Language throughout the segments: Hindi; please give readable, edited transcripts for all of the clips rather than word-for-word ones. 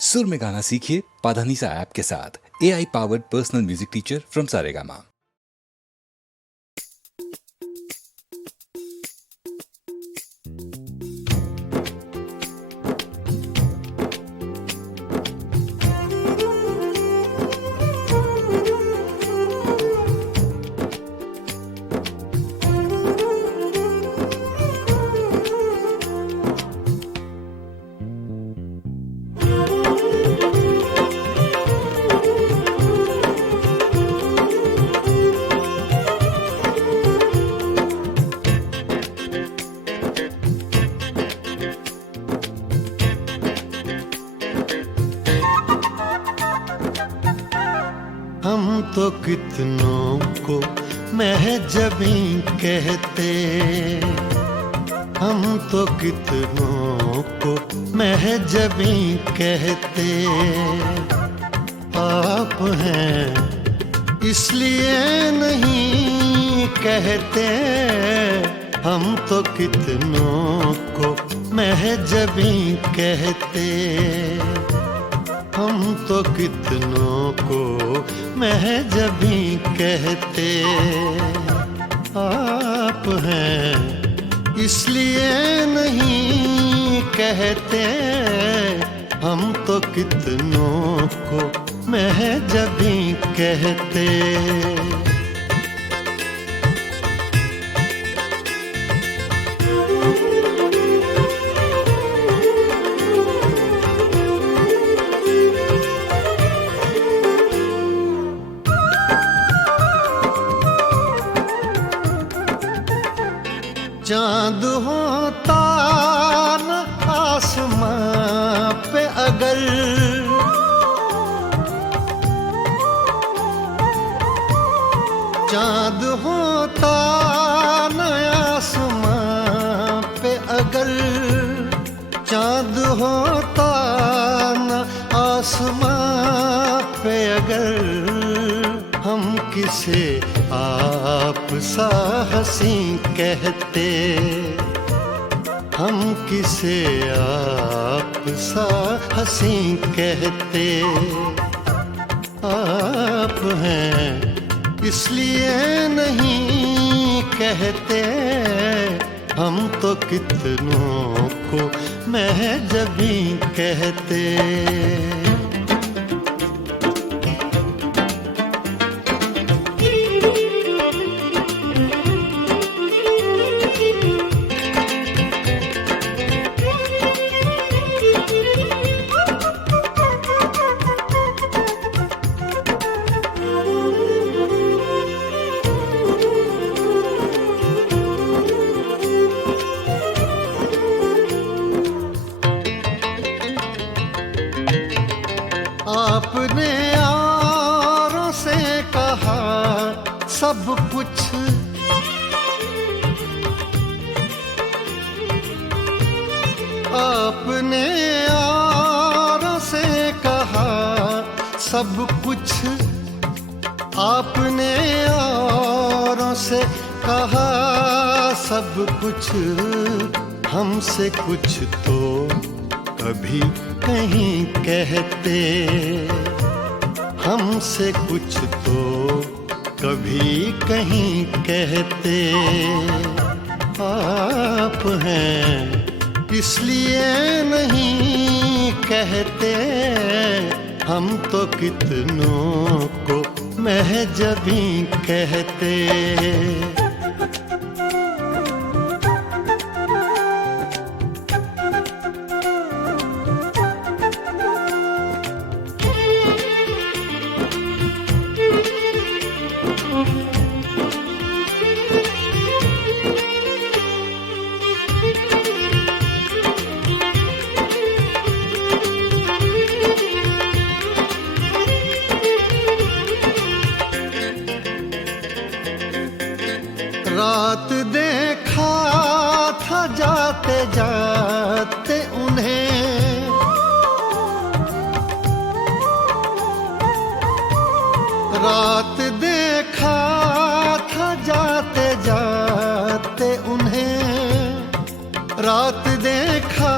सुर में गाना सीखिए पाधानीसा ऐप के साथ। AI powered personal music teacher from Saregama. हम तो कितनों को महजबी कहते, हम तो कितनों को महजबी कहते। आप हैं इसलिए नहीं कहते, हम तो कितनों को महजबी कहते। हम तो कितनों को महजबी कहते। आप हैं इसलिए नहीं कहते, हम तो कितनों को महजबी कहते। चाँद होता न आसमां पे अगर, चाँद होता न आसमां पे अगर, चाँद होता न आसमां पे अगर, हम किसे आप सा हंसी कहते, हम किसे आप सा हंसी कहते। आप हैं इसलिए नहीं कहते, हम तो कितनों को महजबी कहते। आपने यारों से कहा सब कुछ, आपने यारों से कहा सब कुछ, आपने यारों से कहा सब कुछ। हमसे कुछ तो कभी कहीं कहते, हमसे कुछ तो कभी कहीं कहते। आप हैं इसलिए नहीं कहते, हम तो कितनों को महजबी कहते। रात देखा था जाते जाते उन्हें, रात देखा था जाते जाते उन्हें, रात देखा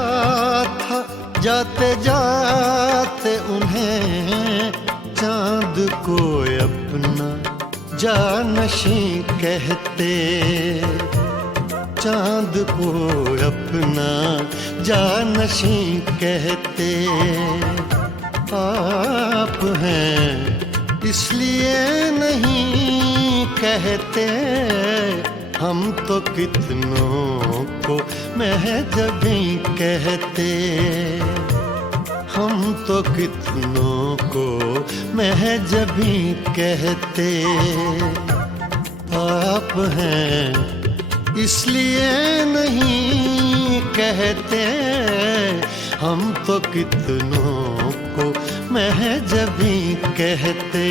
था जाते जाते को अपना जानशी कहते, चांद को अपना जानशी कहते। आप हैं इसलिए नहीं कहते, हम तो कितनों को महजबी कहते, हम तो कितनों को महजबी कहते। आप हैं इसलिए नहीं कहते, हम तो कितनों को महजबी कहते।